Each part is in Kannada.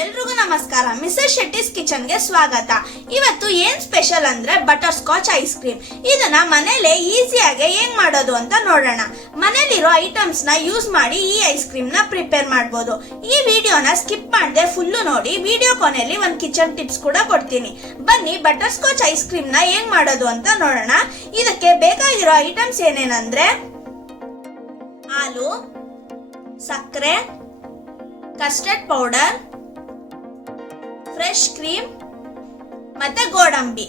ಎಲ್ರಿಗೂ ನಮಸ್ಕಾರ. ಮಿಸಸ್ ಶೆಟ್ಟಿಸ್ ಕಿಚನ್ ಗೆ ಸ್ವಾಗತ. ಇವತ್ತು ಏನ್ ಸ್ಪೆಷಲ್ ಅಂದ್ರೆ ಬಟರ್ ಸ್ಕಾಚ್ ಐಸ್ ಕ್ರೀಮ್. ಇದನ್ನ ಮನೇಲೆ ಈಸಿಯಾಗಿ ಹೆಂಗ್ ಮಾಡೋದು ಅಂತ ನೋಡೋಣ. ಮನೇಲಿರೋ ಐಟಮ್ಸ್ ನ ಯೂಸ್ ಮಾಡಿ ಈ ಐಸ್ ಕ್ರೀಮ್ ನ ಪ್ರಿಪೇರ್ ಮಾಡಬಹುದು. ಈ ವಿಡಿಯೋನ ಸ್ಕಿಪ್ ಮಾಡದೆ ಫುಲ್ ನೋಡಿ. ವಿಡಿಯೋ ಕೊನೆಯಲ್ಲಿ ಒಂದು ಕಿಚನ್ ಟಿಪ್ಸ್ ಕೂಡ ಕೊಡ್ತೀನಿ. ಬನ್ನಿ ಬಟರ್ ಸ್ಕಾಚ್ ಐಸ್ ಕ್ರೀಮ್ ನ ಹೆಂಗ್ ಮಾಡೋದು ಅಂತ ನೋಡೋಣ. ಇದಕ್ಕೆ ಬೇಕಾಗಿರೋ ಐಟಮ್ಸ್ ಏನೇನಂದ್ರೆ ಹಾಲು, ಸಕ್ಕರೆ, ಕಸ್ಟರ್ಡ್ ಪೌಡರ್, ಫ್ರೆಶ್ ಕ್ರೀಮ್ ಮತ್ತೆ ಗೋಡಂಬಿ.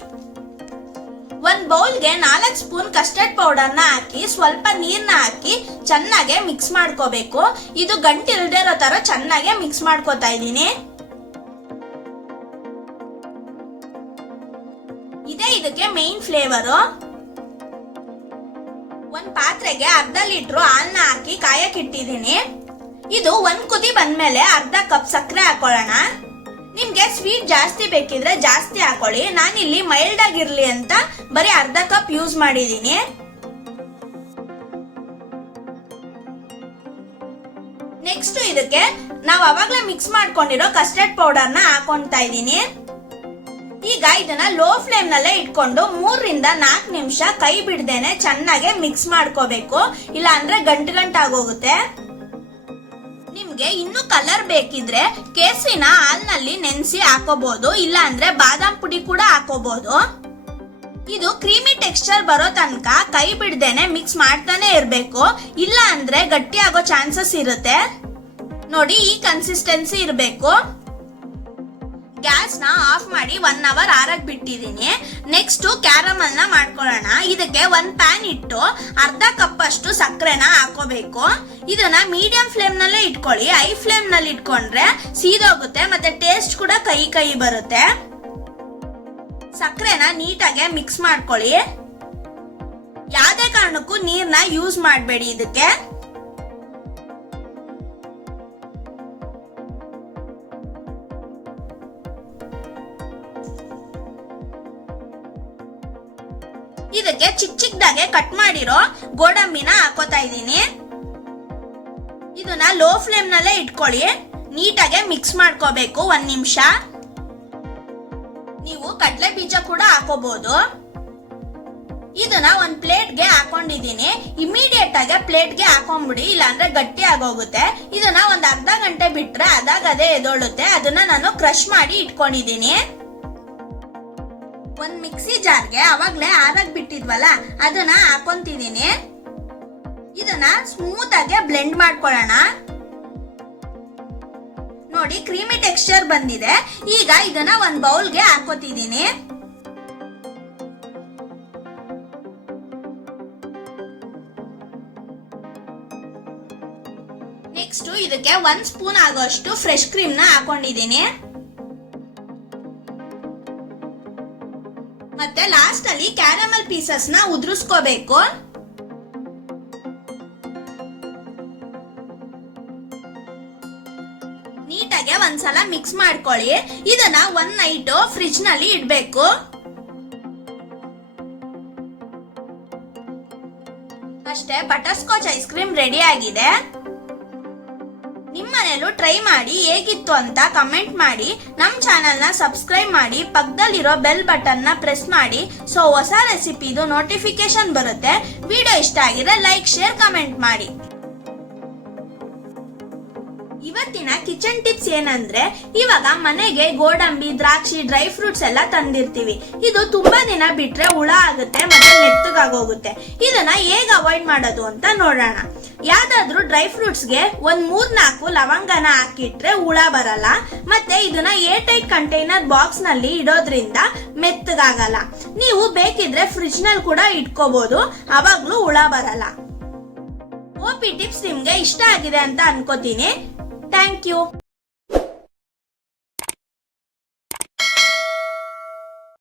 ಒಂದ್ ಬೌಲ್ಗೆ 4 ಸ್ಪೂನ್ ಕಸ್ಟರ್ಡ್ ಪೌಡರ್ ನ ಹಾಕಿ ಸ್ವಲ್ಪ ನೀರ್ನ ಹಾಕಿ ಚೆನ್ನಾಗಿ ಮಿಕ್ಸ್ ಮಾಡ್ಕೋಬೇಕು. ಇದು ಗಂಟು ಇಲ್ದೇ ಇರೋ ತರ ಚೆನ್ನಾಗಿ ಮಿಕ್ಸ್ ಮಾಡ್ಕೋತಾ ಇದ್ದೀನಿ. ಇದೇ ಇದಕ್ಕೆ ಮೇನ್ ಫ್ಲೇವರ್. ಒಂದ್ ಪಾತ್ರೆಗೆ ಅರ್ಧ ಲೀಟರ್ ಹಾಲ್ನ ಹಾಕಿ ಕಾಯಕ್ಕೆ ಇಟ್ಟಿದ್ದೀನಿ. ಇದು ಒಂದ್ ಕುದಿ ಬಂದ್ಮೇಲೆ ಅರ್ಧ ಕಪ್ ಸಕ್ಕರೆ ಹಾಕೊಳ್ಳೋಣ. ನಿಮ್ಗೆ ಸ್ವೀಟ್ ಜಾಸ್ತಿ ಬೇಕಿದ್ರೆ ಜಾಸ್ತಿ ಹಾಕೊಳ್ಳಿ. ನಾನಿಲ್ಲಿ ಮೈಲ್ಡ್ ಆಗಿರ್ಲಿ ಅಂತ ಬರೀ ಅರ್ಧ ಕಪ್ ಯೂಸ್ ಮಾಡಿದೀನಿ. ನೆಕ್ಸ್ಟ್ ಇದಕ್ಕೆ ನಾವು ಅವಾಗ್ಲೇ ಮಿಕ್ಸ್ ಮಾಡ್ಕೊಂಡಿರೋ ಕಸ್ಟರ್ಡ್ ಪೌಡರ್ ನ ಹಾಕೊಂತಾ ಇದ್ದೀನಿ. ಈಗ ಇದನ್ನ ಲೋ ಫ್ಲೇಮ್ ನಲ್ಲೇ ಇಟ್ಕೊಂಡು 3 ರಿಂದ 4 ನಿಮಿಷ ಕೈ ಬಿಡದೇನೆ ಚೆನ್ನಾಗಿ ಮಿಕ್ಸ್ ಮಾಡ್ಕೋಬೇಕು. ಇಲ್ಲ ಅಂದ್ರೆ ಗಂಟಾಗೋಗುತ್ತೆ. ನಿಮ್ಗೆ ಇನ್ನು ಕಲರ್ ಬೇಕಿದ್ರೆ ಕೇಸರಿನ ಹಾಲ್ನಲ್ಲಿ ನೆನೆಸಿ ಹಾಕೋಬಹುದು. ಇಲ್ಲ ಅಂದ್ರೆ ಬಾದಾಮ್ ಪುಡಿ ಕೂಡ ಹಾಕೋಬಹುದು. ಇದು ಕ್ರೀಮಿ ಟೆಕ್ಸ್ಚರ್ ಬರೋ ತನಕ ಕೈ ಬಿಡದೇನೆ ಮಿಕ್ಸ್ ಮಾಡ್ತಾನೆ ಇರ್ಬೇಕು. ಇಲ್ಲ ಅಂದ್ರೆ ಗಟ್ಟಿ ಆಗೋ ಚಾನ್ಸಸ್ ಇರುತ್ತೆ. ನೋಡಿ, ಈ ಕನ್ಸಿಸ್ಟೆನ್ಸಿ ಇರಬೇಕು. ಗ್ಯಾಸ್ ನ ಆಫ್ ಮಾಡಿ 1 ಅವರ್ ಆರಕ್ ಬಿಟ್ಟಿದ್ದೀನಿ. ನೆಕ್ಸ್ಟ್ ಕ್ಯಾರಮಲ್ ನ ಮಾಡ್ಕೊಳ್ಳೋಣ. ಇದಕ್ಕೆ ಒಂದು ಪ್ಯಾನ್ ಇಟ್ಟು ಅರ್ಧ ಕಪ್ ಅಷ್ಟು ಸಕ್ಕರೆನ ಹಾಕೋಬೇಕು. ಇದನ್ನ ಮೀಡಿಯಂ ಫ್ಲೇಮ್ ನಲ್ಲೇ ಇಟ್ಕೊಳ್ಳಿ. ಹೈ ಫ್ಲೇಮ್ ನಲ್ಲಿ ಇಟ್ಕೊಂಡ್ರೆ ಸೀದೋಗುತ್ತೆ ಮತ್ತೆ ಟೇಸ್ಟ್ ಕೂಡ ಕೈ ಬರುತ್ತೆ. ಸಕ್ಕರೆನ ನೀಟಾಗಿ ಮಿಕ್ಸ್ ಮಾಡ್ಕೊಳ್ಳಿ. ಯಾವ್ದೇ ಕಾರಣಕ್ಕೂ ನೀರ್ನ ಯೂಸ್ ಮಾಡಬೇಡಿ ಇದಕ್ಕೆ. ಇದಕ್ಕೆ ಚಿಕ್ಕದಾಗೆ ಕಟ್ ಮಾಡಿರೋ ಗೋಡಂಬಿನ ಹಾಕೋತಾ ಇದ್ದೀನಿ. ಇದನ್ನ ಲೋ ಫ್ಲೇಮ್ ನಲ್ಲೇ ಇಟ್ಕೊಳ್ಳಿ. ನೀಟಾಗಿ ಮಿಕ್ಸ್ ಮಾಡ್ಕೋಬೇಕು 1 ನಿಮಿಷ. ನೀವು ಕಡಲೆ ಬೀಜ ಕೂಡ ಹಾಕೋಬಹುದು. ಇದನ್ನ ಒಂದು ಪ್ಲೇಟ್ಗೆ ಹಾಕೊಂಡಿದ್ದೀನಿ. ಇಮಿಡಿಯೇಟ್ ಆಗಿ ಪ್ಲೇಟ್ಗೆ ಹಾಕೊಂಡ್ಬಿಡಿ, ಇಲ್ಲಾಂದ್ರೆ ಗಟ್ಟಿ ಆಗೋಗುತ್ತೆ. ಇದನ್ನ ಒಂದು ಅರ್ಧ ಗಂಟೆ ಬಿಟ್ರೆ ಅದೇ ಎದೊಳುತ್ತೆ. ಅದನ್ನ ನಾನು ಕ್ರಶ್ ಮಾಡಿ ಇಟ್ಕೊಂಡಿದ್ದೀನಿ. ಒಂದ್ ಮಿಕ್ಸಿ ಜಾರ್ಗೆ ಅವಾಗ್ಲೇ ಆರಕ್ ಬಿಟ್ಟಿದ್ವಲ್ಲ ಅದನ್ನ ಹಾಕೊಂತಿದ್ದೀನಿ. ಇದನ್ನ ಸ್ಮೂತ್ ಆಗಿ ಬ್ಲೆಂಡ್ ಮಾಡ್ಕೊಳ್ಳೋಣ. ನೋಡಿ, ಕ್ರೀಮಿ ಟೆಕ್ಸ್ಚರ್ ಬಂದಿದೆ. ಈಗ ಇದನ್ನ ಒಂದ್ ಬೌಲ್ಗೆ ಹಾಕೋತಿದ್ದೀನಿ. ನೆಕ್ಸ್ಟ್ ಇದಕ್ಕೆ 1 ಸ್ಪೂನ್ ಆಗೋಷ್ಟು ಫ್ರೆಶ್ ಕ್ರೀಮ್ ನ ಹಾಕೊಂಡಿದ್ದೀನಿ. ಮತ್ತೆ ಲಾಸ್ಟ್ ಅಲ್ಲಿ ಕ್ಯಾರಮಲ್ ಪೀಸಸ್ ನ ಉದುರಿಸ್ಕೋಬೇಕು. ನೀಟಾಗಿ ಒಂದ್ಸಲ ಮಿಕ್ಸ್ ಮಾಡ್ಕೊಳ್ಳಿ. ಇದನ್ನ 1 ನೈಟ್ ಫ್ರಿಡ್ಜ್ ನಲ್ಲಿ ಇಡ್ಬೇಕು. ಅಷ್ಟೇ, butter scotch ice cream ready ಆಗಿದೆ. ನಿಮ್ಮನೇಲೂ ಟ್ರೈ ಮಾಡಿ ಹೇಗಿತ್ತು ಅಂತ ಕಮೆಂಟ್ ಮಾಡಿ. ನಮ್ಮ ಚಾನೆಲ್ ನ ಸಬ್ಸ್ಕ್ರೈಬ್ ಮಾಡಿ, ಪಕ್ಕದಲ್ಲಿರೋ ಬೆಲ್ ಬಟನ್ ನ ಪ್ರೆಸ್ ಮಾಡಿ. ಸೊ ಹೊಸ ರೆಸಿಪಿದು ನೋಟಿಫಿಕೇಶನ್ ಬರುತ್ತೆ. ವಿಡಿಯೋ ಇಷ್ಟ ಆಗಿದ್ರೆ ಲೈಕ್, ಶೇರ್, ಕಮೆಂಟ್ ಮಾಡಿ. ಇವತ್ತಿನ ಕಿಚನ್ ಟಿಪ್ಸ್ ಏನಂದ್ರೆ, ಇವಾಗ ಮನೆಗೆ ಗೋಡಂಬಿ, ದ್ರಾಕ್ಷಿ, ಡ್ರೈ ಫ್ರೂಟ್ಸ್ ಎಲ್ಲ ತಂದಿರ್ತೀವಿ. ಇದು ತುಂಬಾ ದಿನ ಬಿಟ್ರೆ ಹುಳ ಆಗುತ್ತೆ ಮತ್ತೆ ಮೆತ್ತಗಾಗೋಗುತ್ತೆ. ಇದನ್ನ ಹೇಗೆ ಅವಾಯ್ಡ್ ಮಾಡೋದು ಅಂತ ನೋಡೋಣ. ಯಾವ್ದಾದ್ರು ಡ್ರೈ ಫ್ರೂಟ್ಸ್ ಗೆ ಒಂದ್ 3-4 ಲವಂಗನ ಹಾಕಿಟ್ರೆ ಹುಳ ಬರಲ್ಲ. ಮತ್ತೆ ಇದನ್ನ ಏರ್ ಟೈಟ್ ಕಂಟೈನರ್ ಬಾಕ್ಸ್ ನಲ್ಲಿ ಇಡೋದ್ರಿಂದ ಮೆತ್ತಗಾಗಲ್ಲ. ನೀವು ಬೇಕಿದ್ರೆ ಫ್ರಿಡ್ಜ್ ನಲ್ಲಿ ಕೂಡ ಇಟ್ಕೋಬಹುದು, ಅವಾಗ್ಲೂ ಹುಳ ಬರಲ್ಲ. ಹೋಪ್ ಈ ಟಿಪ್ಸ್ ನಿಮ್ಗೆ ಇಷ್ಟ ಆಗಿದೆ ಅಂತ ಅನ್ಕೋತೀನಿ. Thank you.